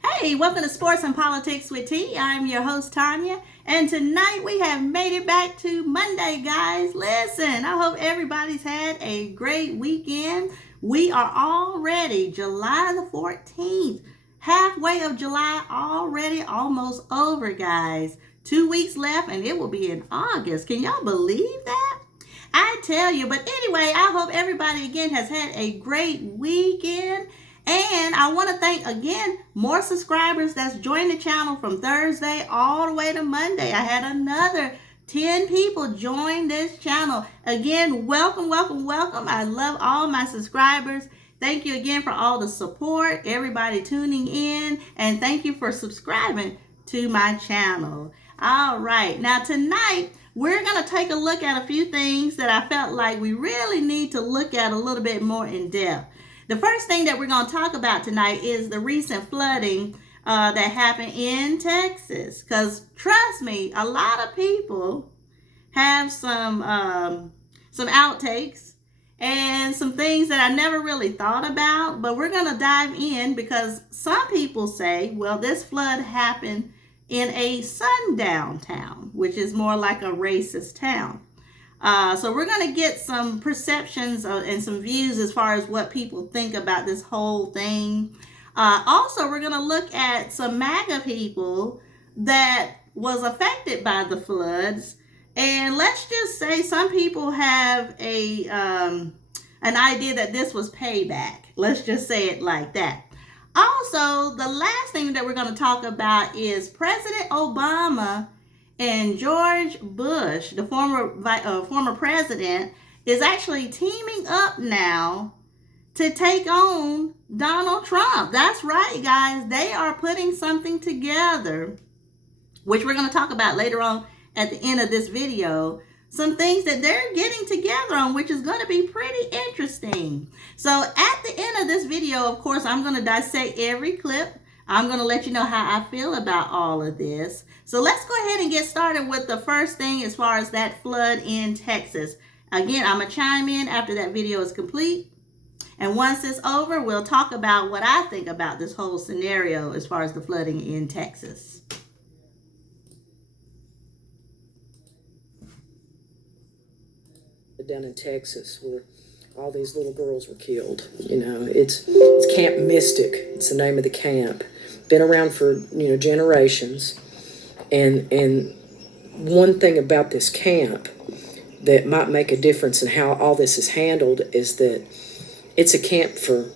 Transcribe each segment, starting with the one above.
Hey, welcome to Sports and Politics with T. I'm your host, Tanya. And tonight we have made it back to Monday, guys. Listen, I hope everybody's had a great weekend. We are already July the 14th. Halfway of July already, almost over, guys. 2 weeks left and it will be in August. Can y'all believe that? I tell you. But anyway, I hope everybody again has had a great weekend. And I want to thank again more subscribers that's joined the channel from Thursday all the way to Monday. I had another 10 people join this channel. Again, welcome, welcome, welcome. I love all my subscribers. Thank you again for all the support, everybody tuning in, and thank you for subscribing to my channel. All right, now tonight we're going to take a look at a few things that I felt like we really need to look at a little bit more in depth. The first thing that we're going to talk about tonight is the recent flooding that happened in Texas. Because trust me, a lot of people have some outtakes and some things that I never really thought about. But we're going to dive in because some people say, well, this flood happened in a sundown town, which is more like a racist town. So we're going to get some perceptions and some views as far as what people think about this whole thing. Also, we're going to look at some MAGA people that was affected by the floods. And let's just say some people have an idea that this was payback. Let's just say it like that. Also, the last thing that we're going to talk about is President Obama and George Bush, the former president, is actually teaming up now to take on Donald Trump. That's right, guys. They are putting something together, which we're going to talk about later on at the end of this video. Some things that they're getting together on, which is going to be pretty interesting. So at the end of this video, of course, I'm going to dissect every clip. I'm going to let you know how I feel about all of this. So let's go ahead and get started with the first thing as far as that flood in Texas. Again, I'm going to chime in after that video is complete. And once it's over, we'll talk about what I think about this whole scenario as far as the flooding in Texas. Down in Texas where all these little girls were killed. You know, it's Camp Mystic. It's the name of the camp. Been around for, generations. And one thing about this camp that might make a difference in how all this is handled is that it's a camp for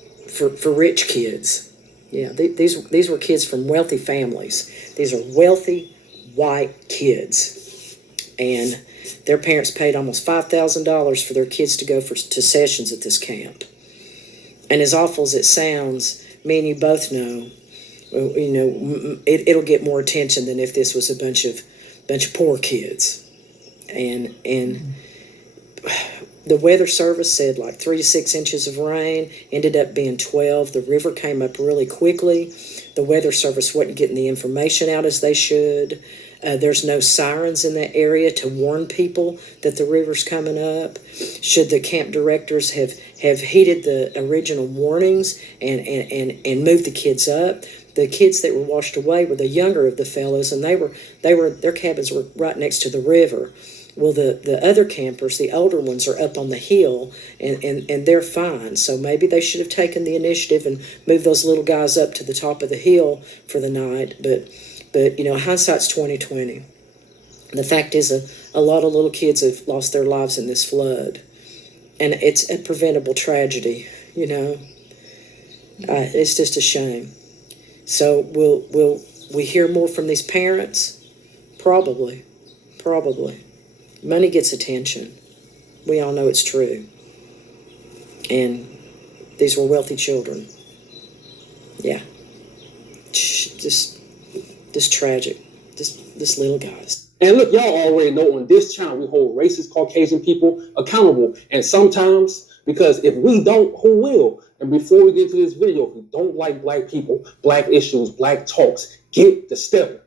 rich kids. Yeah, these were kids from wealthy families. These are wealthy white kids. And their parents paid almost $5,000 for their kids to go to sessions at this camp. And as awful as it sounds, me and you both know, it'll get more attention than if this was a bunch of poor kids. And the weather service said like 3 to 6 inches of rain, ended up being 12. The river came up really quickly. The weather service wasn't getting the information out as they should. There's no sirens in that area to warn people that the river's coming up. Should the camp directors have heeded the original warnings and moved the kids up? The kids that were washed away were the younger of the fellows, and their cabins were right next to the river. Well, the other campers, the older ones, are up on the hill, and they're fine. So maybe they should have taken the initiative and moved those little guys up to the top of the hill for the night. But hindsight's 20/20. The fact is, a lot of little kids have lost their lives in this flood, and it's a preventable tragedy. It's just a shame. So will we hear more from these parents? Probably. Money gets attention. We all know it's true. And these were wealthy children. Yeah. Just tragic. This little guys. And look, y'all already know on this channel we hold racist Caucasian people accountable. And sometimes, because if we don't, who will? And before we get to this video, if you don't like black people, black issues, black talks, get the step.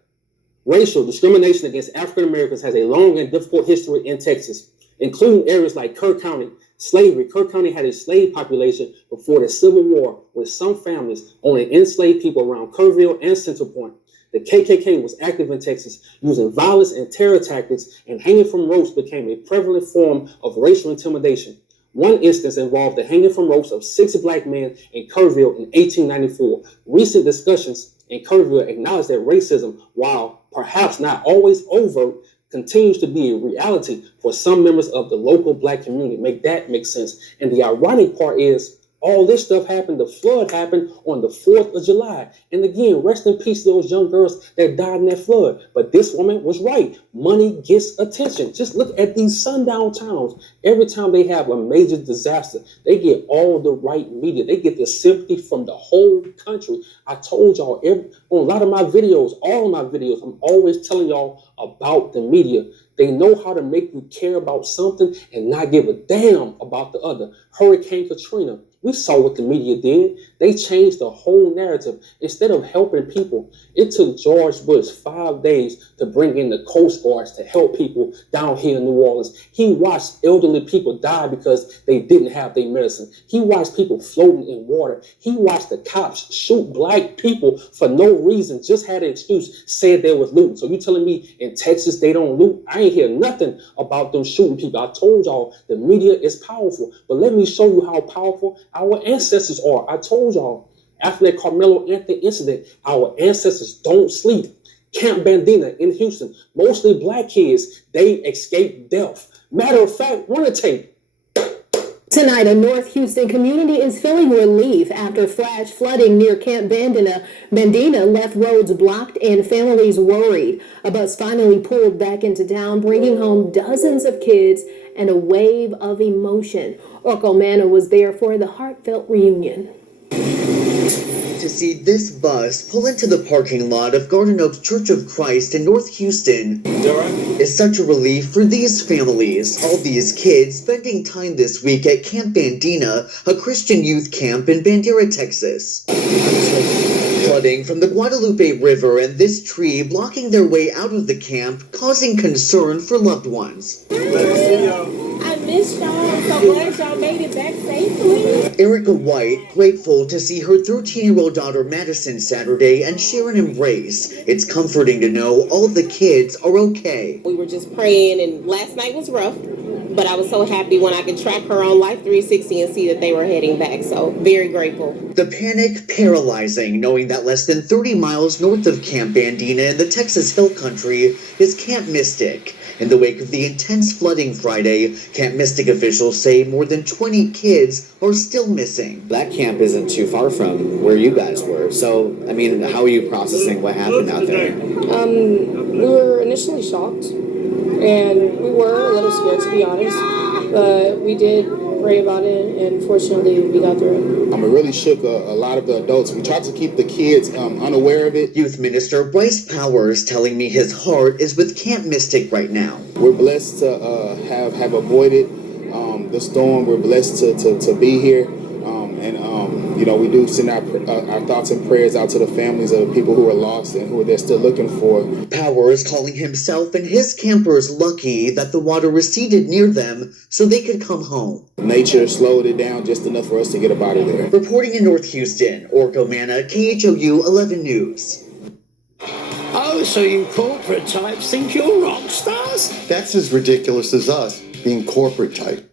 Racial discrimination against African Americans has a long and difficult history in Texas, including areas like Kerr County, Slavery. Kirk County had a slave population before the Civil War, with some families owning enslaved people around Kerrville and Central Point. The KKK was active in Texas, using violence and terror tactics, and hanging from ropes became a prevalent form of racial intimidation. One instance involved the hanging from ropes of 6 black men in Kerrville in 1894. Recent discussions in Kerrville acknowledge that racism, while perhaps not always overt, continues to be a reality for some members of the local black community. Make that make sense. And the ironic part is, all this stuff happened, the flood happened on the 4th of July. And again, rest in peace to those young girls that died in that flood. But this woman was right. Money gets attention. Just look at these sundown towns. Every time they have a major disaster, they get all the right media. They get the sympathy from the whole country. I told y'all, on a lot of my videos, all of my videos, I'm always telling y'all about the media. They know how to make you care about something and not give a damn about the other. Hurricane Katrina. We saw what the media did. They changed the whole narrative. Instead of helping people, it took George Bush 5 days to bring in the Coast Guards to help people down here in New Orleans. He watched elderly people die because they didn't have their medicine. He watched people floating in water. He watched the cops shoot black people for no reason, just had an excuse, said there was looting. So you telling me in Texas they don't loot? I ain't hear nothing about them shooting people. I told y'all the media is powerful, but let me show you how powerful our ancestors are. I told y'all, after that Carmelo Anthony incident, our ancestors don't sleep. Camp Bandina in Houston, mostly black kids, they escaped death. Matter of fact, run a tape. Tonight, a North Houston community is feeling relief after flash flooding near Camp Bandina left roads blocked and families worried. A bus finally pulled back into town, bringing home dozens of kids and a wave of emotion. Orko Manna was there for the heartfelt reunion. To see this bus pull into the parking lot of Garden Oaks Church of Christ in North Houston is such a relief for these families. All these kids spending time this week at Camp Bandina, a Christian youth camp in Bandera, Texas. Flooding from the Guadalupe River and this tree blocking their way out of the camp, causing concern for loved ones. I missed y'all. I'm so glad y'all made it back safely. Erica White, grateful to see her 13-year-old daughter Madison Saturday and share an embrace. It's comforting to know all the kids are okay. We were just praying, and last night was rough, but I was so happy when I could track her on Life 360 and see that they were heading back. So very grateful. The panic paralyzing, knowing that less than 30 miles north of Camp Bandina in the Texas Hill Country is Camp Mystic. In the wake of the intense flooding Friday, Camp Mystic officials say more than 20 kids are still missing. That camp isn't too far from where you guys were. So, I mean, how are you processing what happened out there? We were initially shocked, and we were a little scared, to be honest, but we did pray about it, and fortunately we got through it. It really shook a lot of the adults. We tried to keep the kids unaware of it. Youth Minister Bryce Powers telling me his heart is with Camp Mystic right now. We're blessed to have avoided the storm. We're blessed to be here. We do send our thoughts and prayers out to the families of the people who are lost and who they're still looking for. Powers calling himself and his campers lucky that the water receded near them so they could come home. Nature slowed it down just enough for us to get up out of there. Reporting in North Houston, Orko Manna, KHOU 11 News. Oh, so you corporate types think you're rock stars? That's as ridiculous as us, being corporate type.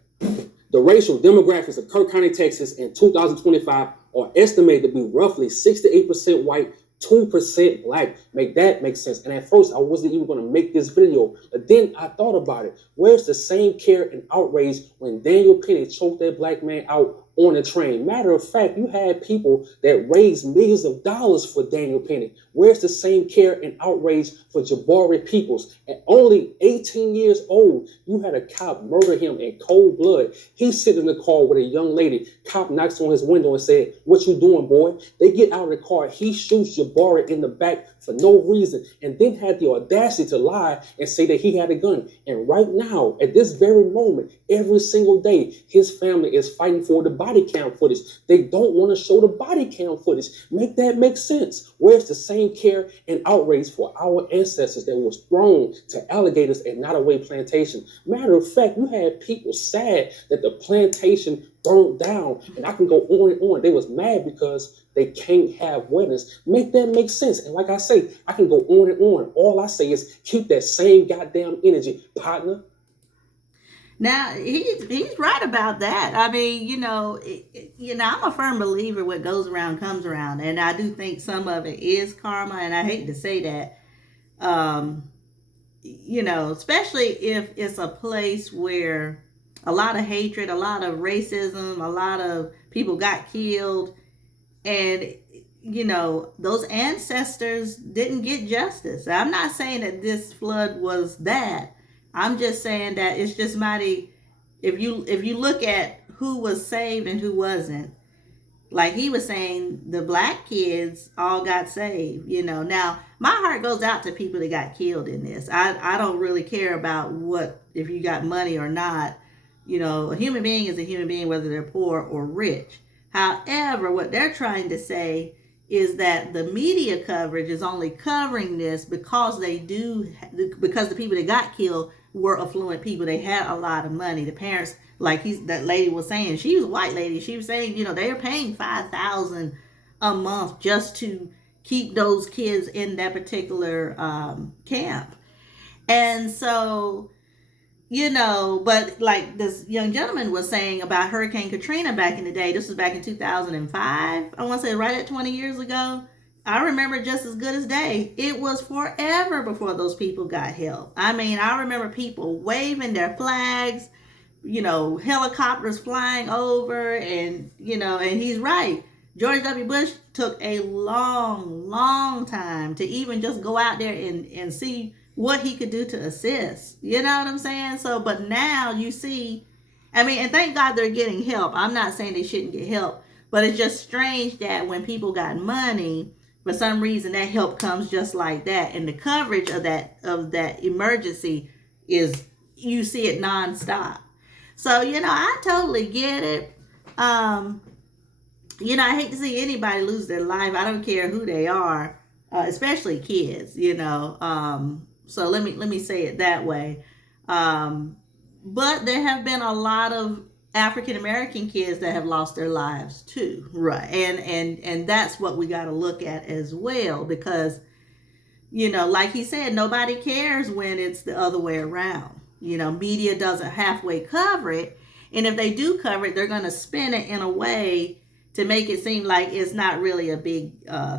The racial demographics of Kirk County, Texas in 2025 are estimated to be roughly 68% white, 2% black. Make that make sense. And at first, I wasn't even going to make this video. But then I thought about it. Where's the same care and outrage when Daniel Penny choked that black man out on a train? Matter of fact, you had people that raised millions of dollars for Daniel Penny. Where's the same care and outrage for Jabari Peoples? At only 18 years old, you had a cop murder him in cold blood. He's sitting in the car with a young lady. Cop knocks on his window and said, "What you doing, boy?" They get out of the car. He shoots Jabari in the back for no reason, and then had the audacity to lie and say that he had a gun. And right now, at this very moment, every single day, his family is fighting for the body. body cam footage. They don't want to show the body cam footage. Make that make sense. Where's the same care and outrage for our ancestors that was thrown to alligators at Nottoway Plantation? Matter of fact, you had people sad that the plantation burned down, and I can go on and on. They was mad because they can't have weddings. Make that make sense. And like I say, I can go on and on. All I say is keep that same goddamn energy, partner. Now he's right about that. I mean, I'm a firm believer what goes around comes around, and I do think some of it is karma, and I hate to say that. Especially if it's a place where a lot of hatred, a lot of racism, a lot of people got killed, and those ancestors didn't get justice. I'm not saying that this flood was that. I'm just saying that it's just mighty. If you look at who was saved and who wasn't, like he was saying, the black kids all got saved. Now my heart goes out to people that got killed in this. I don't really care about if you got money or not. A human being is a human being, whether they're poor or rich. However, what they're trying to say is that the media coverage is only covering this because the people that got killed were affluent people. They had a lot of money. The parents, like that lady was saying, she was a white lady. She was saying, they were paying $5,000 a month just to keep those kids in that particular camp. And so, but like this young gentleman was saying about Hurricane Katrina back in the day, this was back in 2005. I want to say right at 20 years ago. I remember just as good as day. It was forever before those people got help. I mean, I remember people waving their flags, helicopters flying over, and he's right. George W. Bush took a long, long time to even just go out there and see what he could do to assist. You know what I'm saying? So, but now you see, and thank God they're getting help. I'm not saying they shouldn't get help, but it's just strange that when people got money, for some reason that help comes just like that. And the coverage of that emergency is, you see it nonstop. So, I totally get it. I hate to see anybody lose their life. I don't care who they are, especially kids, So let me say it that way. But there have been a lot of African American kids that have lost their lives too, right? And that's what we got to look at as well, because like he said, nobody cares when it's the other way around. Media doesn't halfway cover it, and if they do cover it, they're going to spin it in a way to make it seem like it's not really a big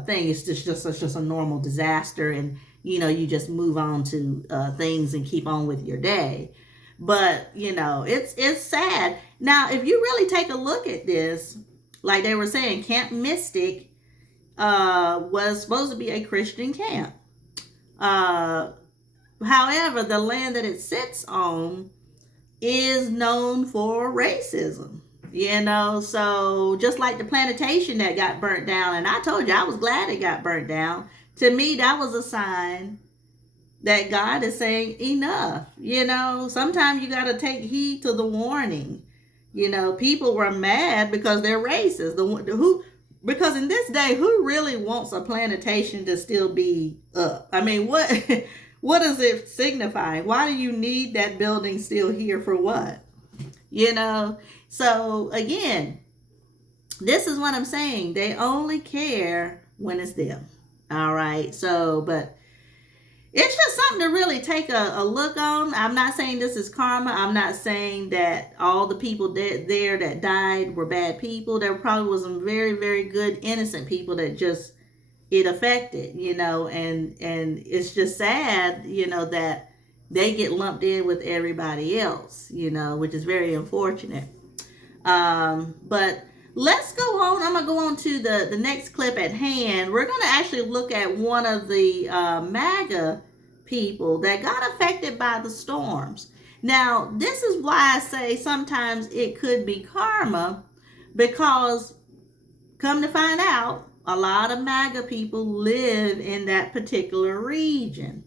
thing. It's just a normal disaster, and you just move on to things and keep on with your day. But it's sad. Now, if you really take a look at this, like they were saying, Camp Mystic was supposed to be a Christian camp. However, the land that it sits on is known for racism. So just like the plantation that got burnt down, and I told you I was glad it got burnt down. To me, that was a sign that God is saying enough. Sometimes you got to take heed to the warning. People were mad because they're racist. Because in this day, who really wants a plantation to still be up? I mean, what does it signify? Why do you need that building still here for what? So again, this is what I'm saying. They only care when it's them. All right. So, but it's just something to really take a look on. I'm not saying this is karma. I'm not saying that all the people there that died were bad people. There probably was some very, very good, innocent people that just it affected, and it's just sad, that they get lumped in with everybody else, which is very unfortunate. But let's go on. I'm going to go on to the next clip at hand. We're going to actually look at one of the MAGA people that got affected by the storms. Now, this is why I say sometimes it could be karma, because come to find out, a lot of MAGA people live in that particular region.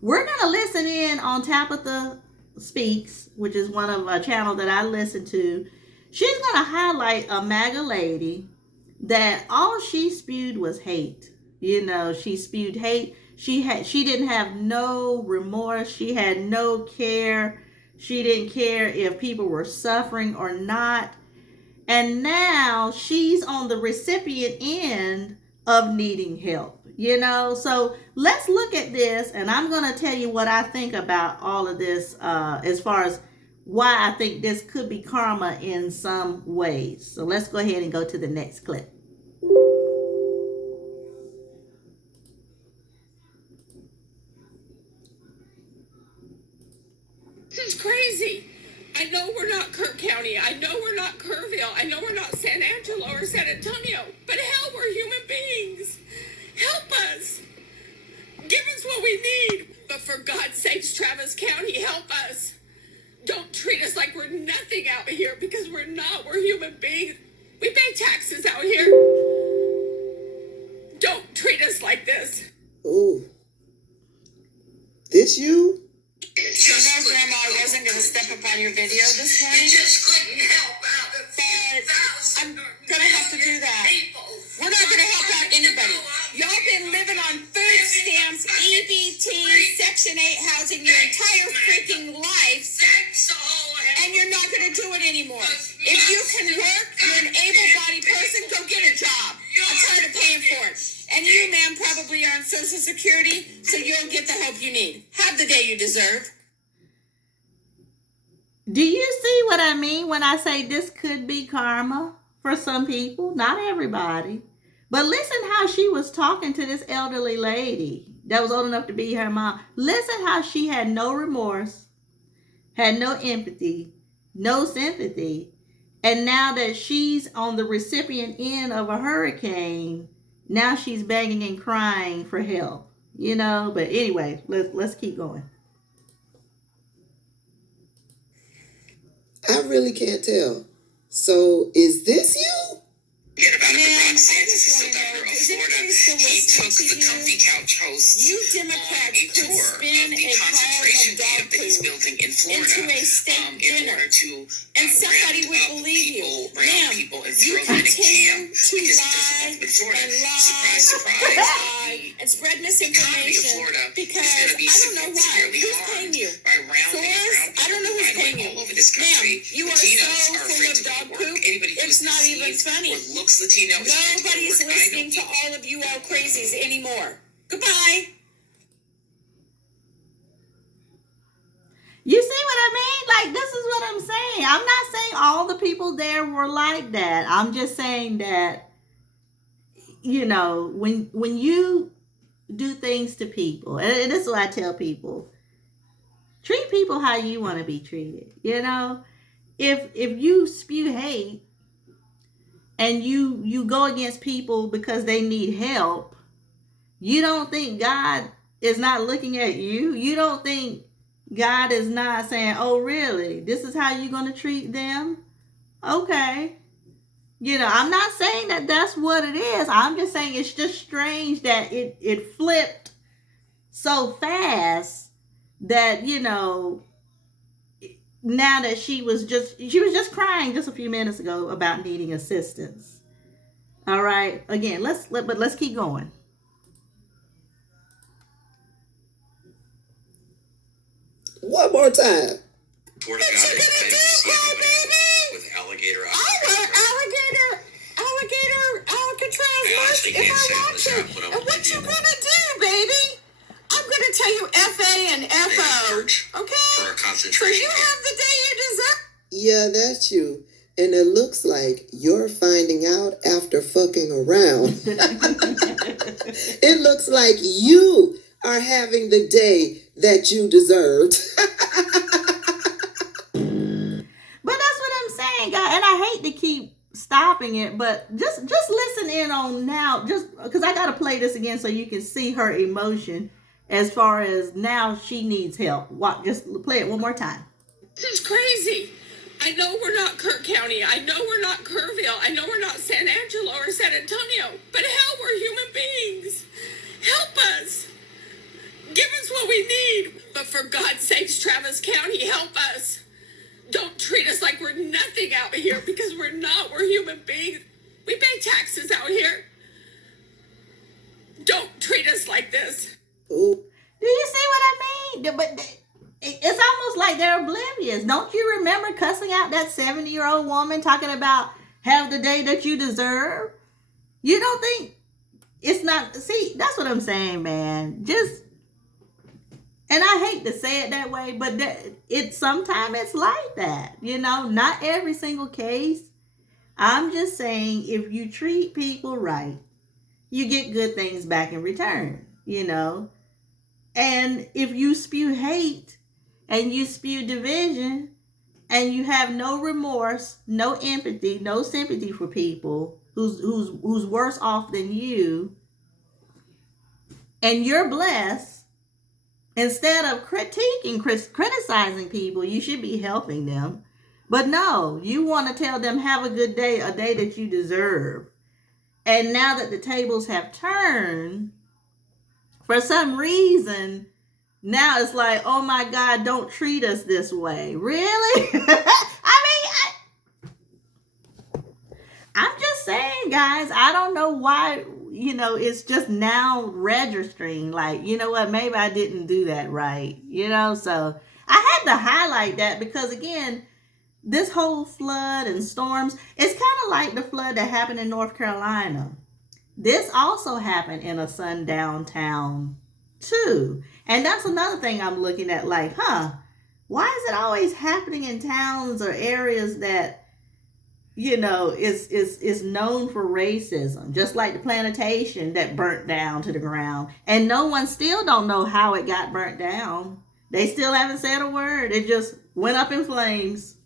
We're going to listen in on Tabitha Speaks, which is one of a channel that I listen to. She's going to highlight a MAGA lady that all she spewed was hate. You know, she spewed hate. She didn't have no remorse. She had no care. She didn't care if people were suffering or not. And now she's on the recipient end of needing help, you know? So let's look at this, and I'm going to tell you what I think about all of this as far as why I think this could be karma in some ways. So let's go ahead and go to the next clip. This is crazy. I know we're not Kirk County. I know we're not Kerrville. I know we're not San Angelo or San Antonio. But hell, we're human beings. Help us. Give us what we need. But for God's sakes, Travis County, help us. Don't treat us like we're nothing out here, because we're not. We're human beings. We pay taxes out here. Don't treat us like this. Ooh. This you? You know, Grandma, I wasn't going to step up on your video this morning. You just couldn't help out the but I'm going to have to do that. We're not going to help out anybody. Y'all been living on food stamps, EBT, Section 8 housing your entire freaking life, and you're not going to do it anymore. If you can work, you're an able-bodied person, go get a job. I'm tired of paying for it. And you, ma'am, probably are on Social Security, so you'll get the help you need. Have the day you deserve. Do you see what I mean when I say this could be karma for some people? Not everybody. But listen how she was talking to this elderly lady that was old enough to be her mom. Listen how she had no remorse, had no empathy, no sympathy. And now that she's on the recipient end of a hurricane, now she's begging and crying for help, you know. But anyway, let's keep going. I really can't tell. So, is this you? Forget about it, but Ron Santos is still governor of Florida. He took the comfy couch host you Democrats could spin a concentration camp that he's building in Florida into a state in order to and somebody would believe you. Ma'am, you continue to lie and lie surprise, surprise, and spread misinformation because I don't know why. Who's paying you? Source? I don't know who's paying you. Ma'am, you are so full of dog poop. It's not even funny. Latino. Nobody's listening to all of you all crazies anymore. Goodbye. You see what I mean? Like, this is what I'm saying. I'm not saying all the people there were like that. I'm just saying that, you know, when you do things to people, and this is what I tell people, treat people how you want to be treated. You know, if you spew hate, and you go against people because they need help, you don't think God is not looking at you? You don't think God is not saying, oh, really? This is how you're going to treat them? Okay. You know, I'm not saying that that's what it is. I'm just saying it's just strange that it flipped so fast that, you know, now that she was just crying just a few minutes ago about needing assistance. All right. Again, let's keep going. One more time. What you gonna do, crybaby? With alligator. Alcatraz lunch if I want to. And what you gonna do, baby? I'm gonna tell you F.A. and F.O. Okay? For a concentration. So you have the day you deserve. Yeah, that's you. And it looks like you're finding out after fucking around. It looks like you are having the day that you deserved. But that's what I'm saying, guys. And I hate to keep stopping it, but just listen in on now, just because I got to play this again so you can see her emotion as far as now she needs help. Just play it one more time. This is crazy. I know we're not Kirk County. I know we're not Kerrville. I know we're not San Angelo or San Antonio. But hell, we're human beings. Help us. Give us what we need. But for God's sakes, Travis County, help us. Don't treat us like we're nothing out here, because we're not. We're human beings. We pay taxes out here. Don't treat us like this. Do you see what I mean? But it's almost like they're oblivious. Don't you remember cussing out that 70-year-old woman talking about have the day that you deserve? You don't think it's not? See, that's what I'm saying, man. Just, and I hate to say it that way, but sometimes it's like that. You know, not every single case. I'm just saying, if you treat people right, you get good things back in return, you know. And if you spew hate and you spew division and you have no remorse, no empathy, no sympathy for people who's worse off than you, and you're blessed, instead of criticizing people, you should be helping them. But no, you want to tell them have a good day, a day that you deserve. And now that the tables have turned, for some reason, now it's like, oh my God, don't treat us this way. Really? I'm just saying, guys, I don't know why, you know, it's just now registering. Like, you know what, maybe I didn't do that right. You know, so I had to highlight that because, again, this whole flood and storms, it's kind of like the flood that happened in North Carolina. This also happened in a sundown town too. And that's another thing I'm looking at, like, why is it always happening in towns or areas that, you know, is known for racism? Just like the plantation that burnt down to the ground. And no one still don't know how it got burnt down. They still haven't said a word. It just went up in flames.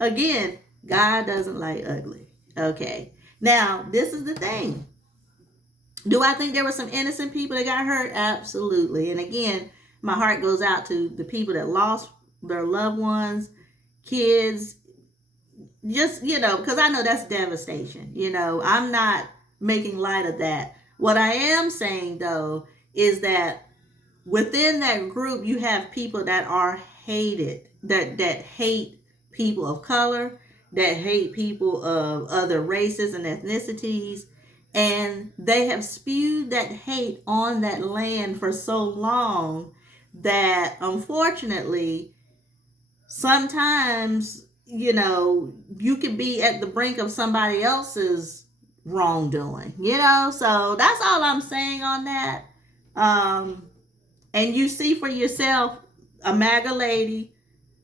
Again, God doesn't like ugly. Okay. Now, this is the thing. Do I think there were some innocent people that got hurt? Absolutely. And again, my heart goes out to the people that lost their loved ones, kids, just, you know, because I know that's devastation. You know, I'm not making light of that. What I am saying, though, is that within that group, you have people that are hated, that hate people of color, that hate people of other races and ethnicities. And they have spewed that hate on that land for so long that, unfortunately, sometimes, you know, you can be at the brink of somebody else's wrongdoing, you know? So that's all I'm saying on that. And you see for yourself a MAGA lady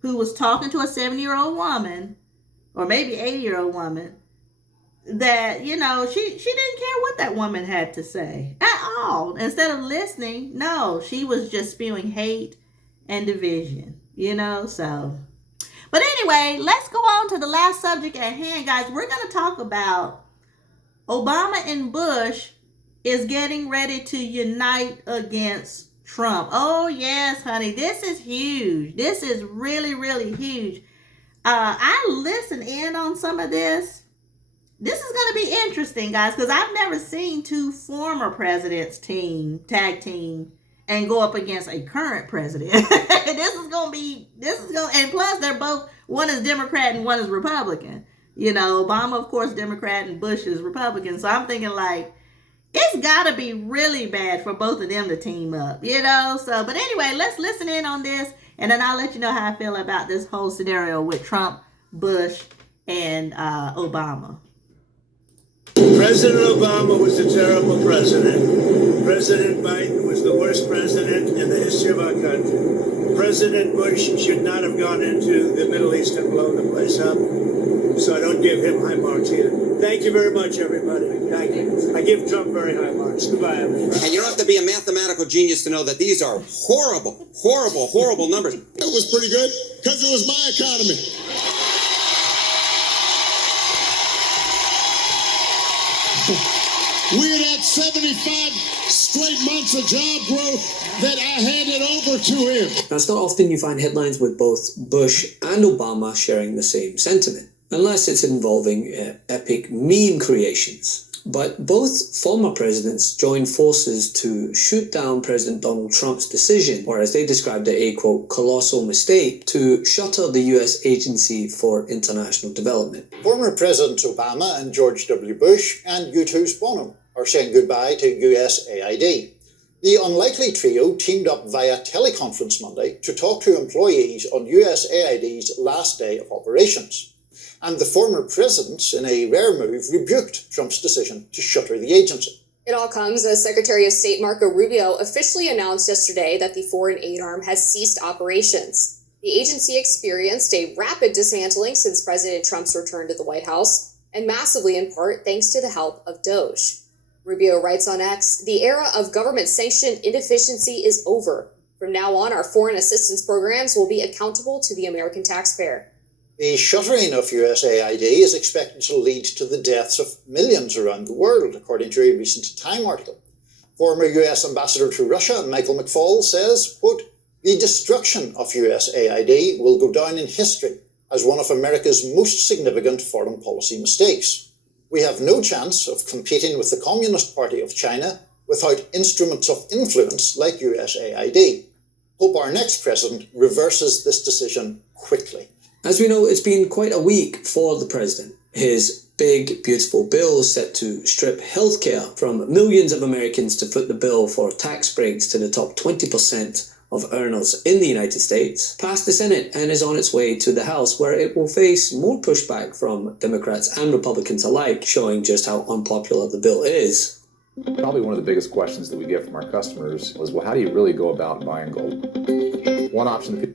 who was talking to a 70-year-old woman, or maybe 80-year-old woman, that, you know, she didn't care what that woman had to say at all. Instead of listening, no, she was just spewing hate and division, you know. So, but anyway, let's go on to the last subject at hand, guys. We're going to talk about Obama and Bush is getting ready to unite against Trump. Oh yes, honey, this is huge. This is really, really huge. I listened in on some of this. This is going to be interesting, guys, because I've never seen two former presidents tag team and go up against a current president. And plus they're both, one is Democrat and one is Republican. You know, Obama, of course, Democrat, and Bush is Republican. So I'm thinking, like, it's got to be really bad for both of them to team up, you know? So, but anyway, let's listen in on this, and then I'll let you know how I feel about this whole scenario with Trump, Bush, and Obama. President Obama was a terrible president. President Biden was the worst president in the history of our country. President Bush should not have gone into the Middle East and blown the place up. So I don't give him high marks either. Thank you very much, everybody. Thank you. I give Trump very high marks. Goodbye, everybody. And you don't have to be a mathematical genius to know that these are horrible, horrible, horrible numbers. It was pretty good because it was my economy. We had 75 straight months of job growth that I handed over to him. Now, it's not often you find headlines with both Bush and Obama sharing the same sentiment, unless it's involving epic meme creations. But both former presidents joined forces to shoot down President Donald Trump's decision, or as they described it, a quote, colossal mistake, to shutter the US Agency for International Development. Former Presidents Obama and George W. Bush and U2's Bono are saying goodbye to USAID. The unlikely trio teamed up via teleconference Monday to talk to employees on USAID's last day of operations. And the former presidents, in a rare move, rebuked Trump's decision to shutter the agency. It all comes as Secretary of State Marco Rubio officially announced yesterday that the foreign aid arm has ceased operations. The agency experienced a rapid dismantling since President Trump's return to the White House, and massively in part thanks to the help of Doge. Rubio writes on X, "The era of government-sanctioned inefficiency is over. From now on, our foreign assistance programs will be accountable to the American taxpayer." The shuttering of USAID is expected to lead to the deaths of millions around the world, according to a recent Time article. Former US Ambassador to Russia, Michael McFaul, says, quote, "The destruction of USAID will go down in history as one of America's most significant foreign policy mistakes. We have no chance of competing with the Communist Party of China without instruments of influence like USAID. Hope our next president reverses this decision quickly." As we know, it's been quite a week for the president. His big, beautiful bill set to strip healthcare from millions of Americans to foot the bill for tax breaks to the top 20% of earners in the United States passed the Senate and is on its way to the House, where it will face more pushback from Democrats and Republicans alike, showing just how unpopular the bill is. Probably one of the biggest questions that we get from our customers was, well, how do you really go about buying gold? One option.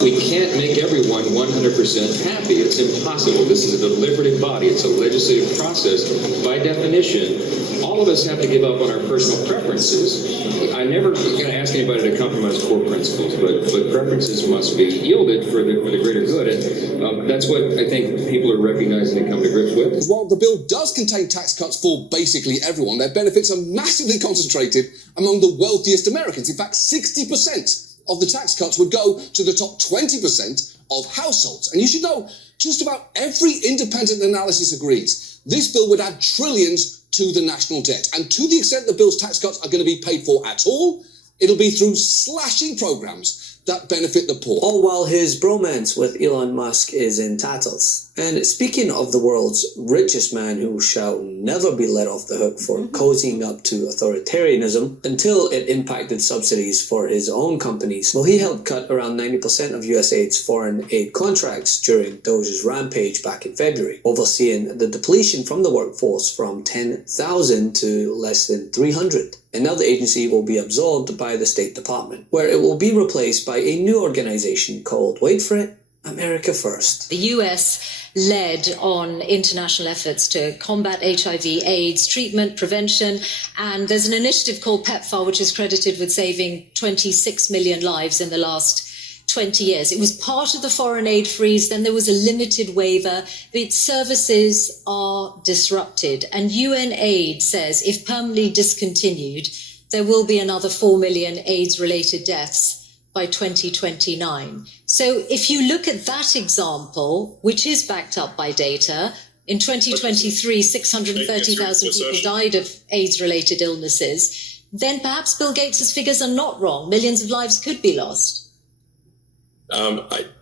We can't make everyone 100% happy. It's impossible. This is a deliberative body. It's a legislative process. By definition, all of us have to give up on our personal preferences. I never going to ask anybody to compromise core principles, but preferences must be yielded for the greater good. And that's what I think people are recognizing and coming to grips with. While the bill does contain tax cuts for basically everyone, their benefits are massively concentrated among the wealthiest Americans. In fact, 60% of the tax cuts would go to the top 20% of households. And you should know, just about every independent analysis agrees this bill would add trillions to the national debt. And to the extent the bill's tax cuts are going to be paid for at all, it'll be through slashing programs that benefit the poor. All while his bromance with Elon Musk is in tatters. And speaking of the world's richest man who shall never be let off the hook for cozying up to authoritarianism until it impacted subsidies for his own companies, well, he helped cut around 90% of USAID's foreign aid contracts during Doge's rampage back in February, overseeing the depletion from the workforce from 10,000 to less than 300. And now the agency will be absorbed by the State Department, where it will be replaced by a new organization called, wait for it, America First. The US led on international efforts to combat HIV/AIDS, treatment, prevention, and there's an initiative called PEPFAR, which is credited with saving 26 million lives in the last 20 years. It was part of the foreign aid freeze, then there was a limited waiver. Its services are disrupted, and UN aid says if permanently discontinued, there will be another 4 million AIDS-related deaths by 2029. So if you look at that example, which is backed up by data, in 2023, 630,000 people died of AIDS-related illnesses, then perhaps Bill Gates's figures are not wrong. Millions of lives could be lost.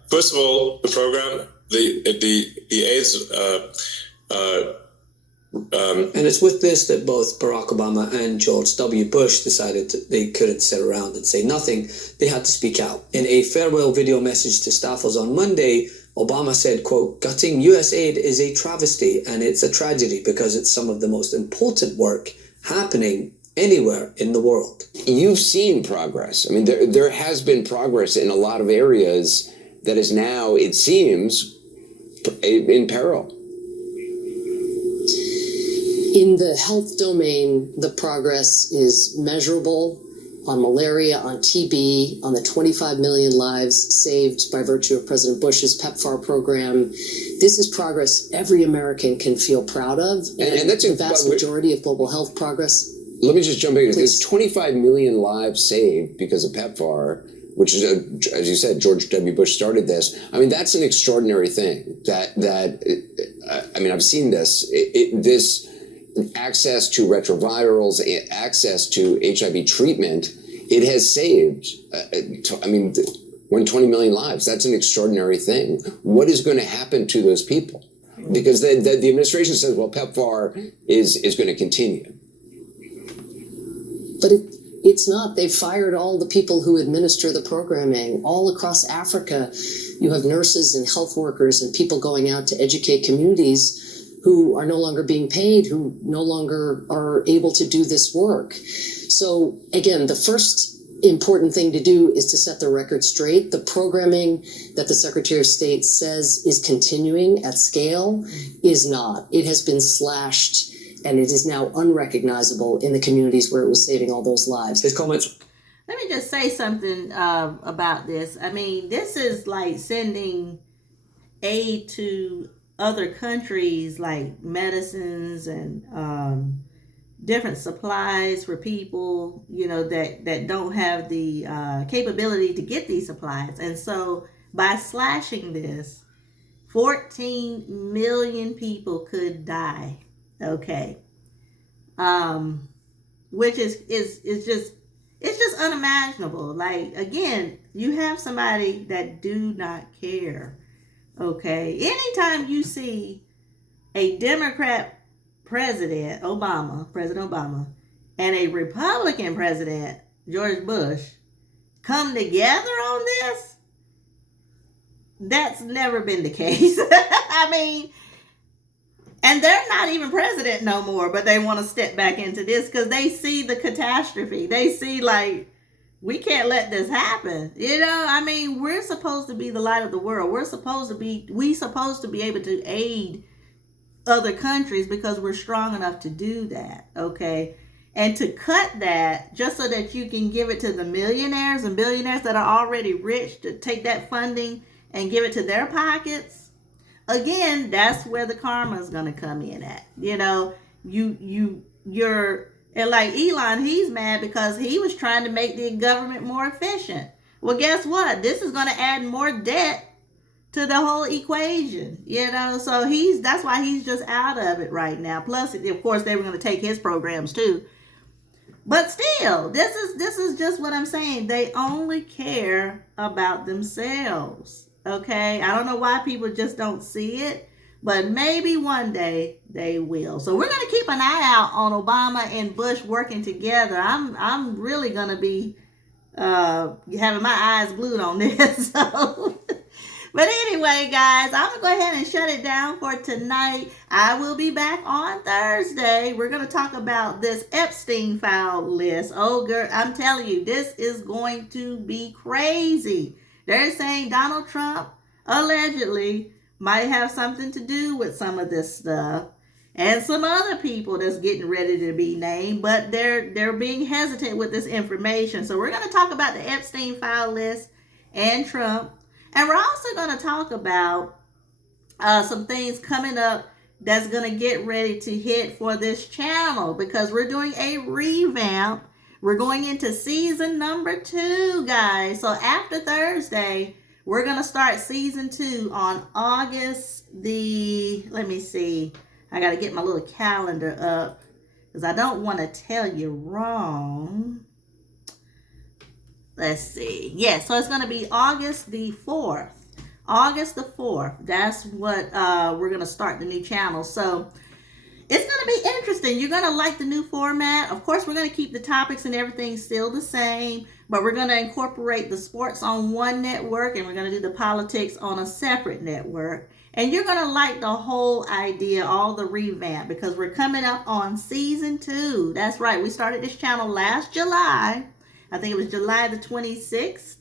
First of all, the program, the AIDS. And it's with this that both Barack Obama and George W. Bush decided they couldn't sit around and say nothing. They had to speak out. In a farewell video message to staffers on Monday, Obama said, quote, "Gutting U.S. aid is a travesty and it's a tragedy because it's some of the most important work happening anywhere in the world." You've seen progress. I mean, there has been progress in a lot of areas that is now, it seems, in peril. In the health domain, the progress is measurable on malaria, on TB, on the 25 million lives saved by virtue of President Bush's PEPFAR program. This is progress every American can feel proud of, and that's the vast majority of global health progress. Let me just jump in. There's 25 million lives saved because of PEPFAR, which is, as you said, George W. Bush started this. I mean, that's an extraordinary thing. I mean, I've seen this. access to retrovirals, access to HIV treatment, it has saved, 120 million lives. That's an extraordinary thing. What is going to happen to those people? Because the administration says, well, PEPFAR is going to continue. But it's not. They fired all the people who administer the programming. All across Africa, you have nurses and health workers and people going out to educate communities who are no longer being paid, who no longer are able to do this work. So again, the first important thing to do is to set the record straight. The programming that the Secretary of State says is continuing at scale is not. It has been slashed, and it is now unrecognizable in the communities where it was saving all those lives. His comments. Let me just say something about this. I mean, this is like sending aid to other countries, like medicines and different supplies for people, that don't have the capability to get these supplies. And so by slashing this, 14 million people could die. Okay. Which is just unimaginable. Like, again, you have somebody that do not care. Okay. Anytime you see a Democrat President Obama, and a Republican President, George Bush, come together on this, that's never been the case. I mean, and they're not even president no more, but they want to step back into this because they see the catastrophe. They see, like, we can't let this happen. I mean, we're supposed to be the light of the world. We're supposed to be able to aid other countries because we're strong enough to do that. Okay. And to cut that just so that you can give it to the millionaires and billionaires that are already rich, to take that funding and give it to their pockets, again, that's where the karma is going to come in at. And like Elon, he's mad because he was trying to make the government more efficient. Well, guess what? This is going to add more debt to the whole equation, so that's why he's just out of it right now. Plus, of course, they were going to take his programs too. But still, this is just what I'm saying. They only care about themselves. Okay. I don't know why people just don't see it, but maybe one day they will. So we're going to keep an eye out on Obama and Bush working together. I'm really going to be having my eyes glued on this. So. But anyway, guys, I'm going to go ahead and shut it down for tonight. I will be back on Thursday. We're going to talk about this Epstein file list. Oh, girl, I'm telling you, this is going to be crazy. They're saying Donald Trump allegedly might have something to do with some of this stuff. And some other people that's getting ready to be named, but they're being hesitant with this information. So we're going to talk about the Epstein file list and Trump. And we're also going to talk about some things coming up that's going to get ready to hit for this channel because we're doing a revamp. We're going into season number 2, guys. So after Thursday, we're going to start season 2 on August let me see. I got to get my little calendar up because I don't want to tell you wrong. Let's see. Yeah, so it's going to be August the 4th. August the 4th. That's what we're going to start the new channel. So it's going to be interesting. You're going to like the new format. Of course, we're going to keep the topics and everything still the same, but we're going to incorporate the sports on one network and we're going to do the politics on a separate network. And you're going to like the whole idea, all the revamp, because we're coming up on season 2. That's right. We started this channel last July. I think it was July the 26th.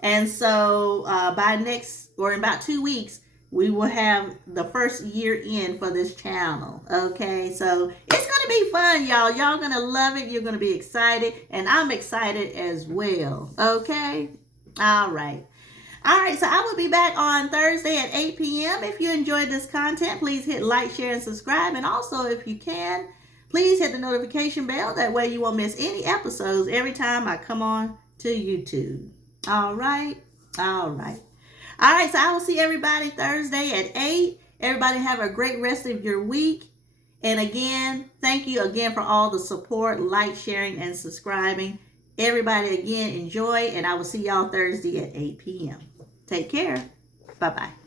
And so in about 2 weeks, we will have the first year in for this channel. Okay, so it's going to be fun, y'all. Y'all going to love it. You're going to be excited. And I'm excited as well. Okay, all right. All right, so I will be back on Thursday at 8 p.m. If you enjoyed this content, please hit like, share, and subscribe. And also, if you can, please hit the notification bell. That way you won't miss any episodes every time I come on to YouTube. All right. All right. All right. So I will see everybody Thursday at 8. Everybody have a great rest of your week. And again, thank you again for all the support, like, sharing, and subscribing. Everybody, again, enjoy, and I will see y'all Thursday at 8 p.m. Take care. Bye-bye.